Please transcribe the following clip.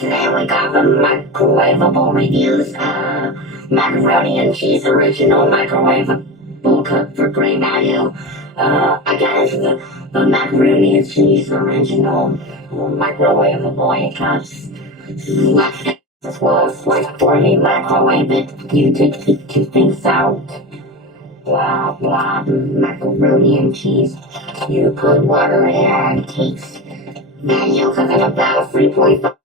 today we got the microwavable reviews. Macaroni and cheese original microwavable cooked for great value. I got into the macaroni and cheese original microwavable. It comes left as well as like for me microwave it. You take the two things out. Blah blah macaroni and cheese. You put water in and it takes and you cook it about 3.5.